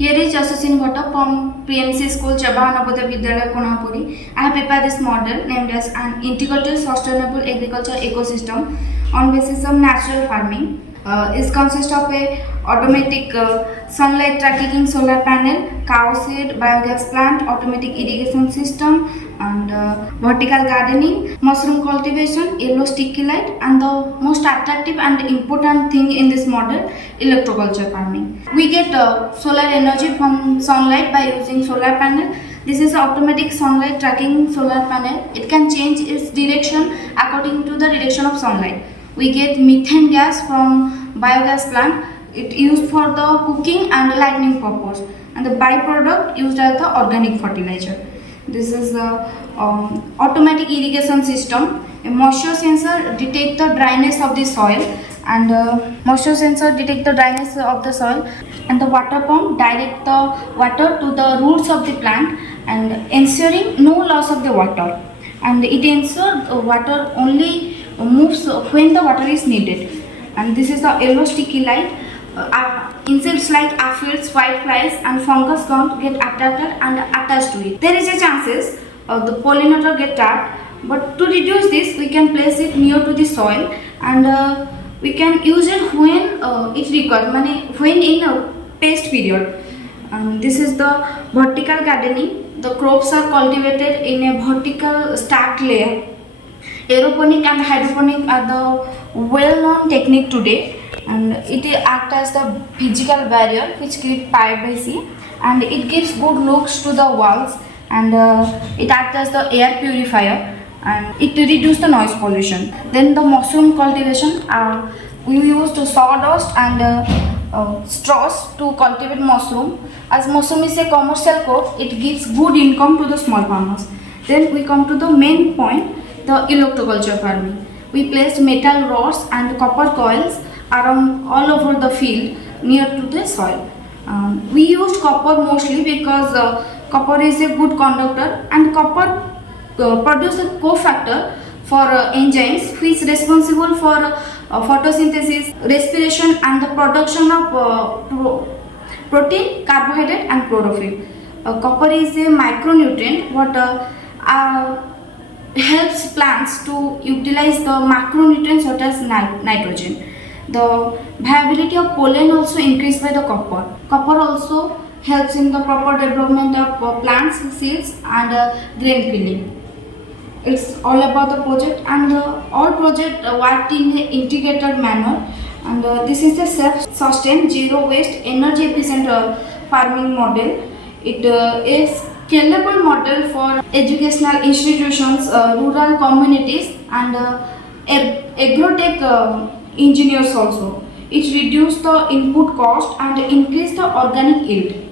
Here is Jasushin Bharat from PMC School, Jabahan Navodaya Vidyalaya, Konapuri. I have prepared this model named as an integrated sustainable agriculture ecosystem on basis of natural farming. It consists of a automatic sunlight tracking solar panel, cow shed, biogas plant, automatic irrigation system, and vertical gardening, mushroom cultivation, yellow sticky light, and the most attractive and important thing in this model, electroculture farming. We get solar energy from sunlight by using solar panel. This is automatic sunlight tracking solar panel. It can change its direction according to the direction of sunlight. We get methane gas from biogas plant. It used for the cooking and lighting purpose, and the byproduct used as the organic fertilizer. This is the automatic irrigation system. A moisture sensor detect the dryness of the soil, and and the water pump direct the water to the roots of the plant and ensuring no loss of the water, and it ensures water only moves when the water is needed. And this is the yellow sticky light. Insects like aphids, whiteflies, and fungus can't get attracted and attached to it. There is a chances the pollinator get trapped, but to reduce this, we can place it near to the soil, and we can use it when it requires, when in a pest period. This is the vertical gardening. The crops are cultivated in a vertical stacked layer. Aeroponic and hydroponic are the well-known technique today, and it acts as the physical barrier which creates privacy, and it gives good looks to the walls, and it acts as the air purifier, and it reduces the noise pollution. Then the mushroom cultivation, we used sawdust and straws to cultivate mushroom. As mushroom is a commercial crop, it gives good income to the small farmers. Then we come to the main point, the electroculture farming. We placed metal rods and copper coils around all over the field near to the soil. We used copper mostly because copper is a good conductor, and copper produces a cofactor for enzymes which is responsible for photosynthesis, respiration, and the production of protein, carbohydrate, and chlorophyll. Copper is a micronutrient what helps plants to utilize the macronutrients such as nitrogen. The viability of pollen also increased by the copper. Copper also helps in the proper development of plants, seeds, and grain peeling. It's all about the project, and all project worked in an integrated manner, and this is a self-sustained, zero waste, energy efficient farming model. It is scalable model for educational institutions, rural communities, and agrotech engineers also. It reduces the input cost and increase the organic yield.